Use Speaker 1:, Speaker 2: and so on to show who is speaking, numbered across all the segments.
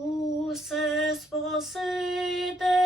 Speaker 1: Ісусе, спасите.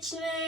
Speaker 1: Today.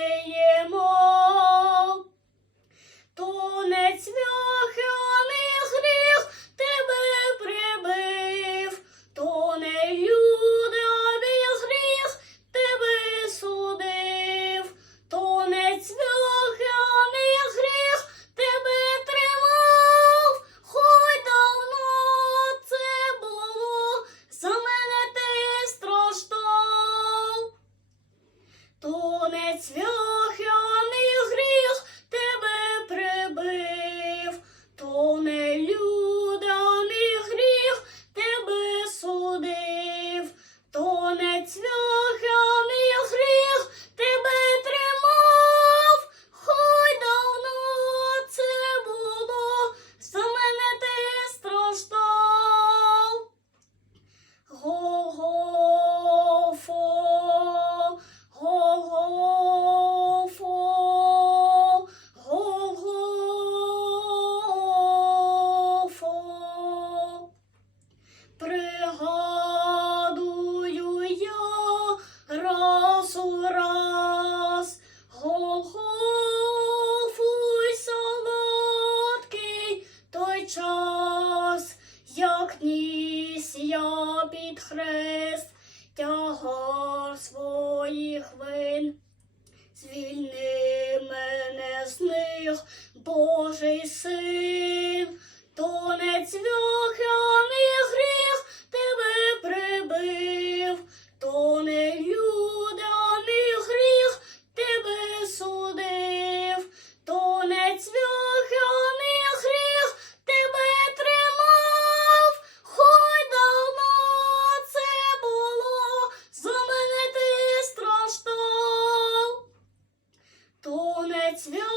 Speaker 1: пригадую я раз у раз Голгофу й солодкий той час, як ніс я під хрест тягар своїх вин. Звільни мене з них, Божий син, то не цвя. it's new.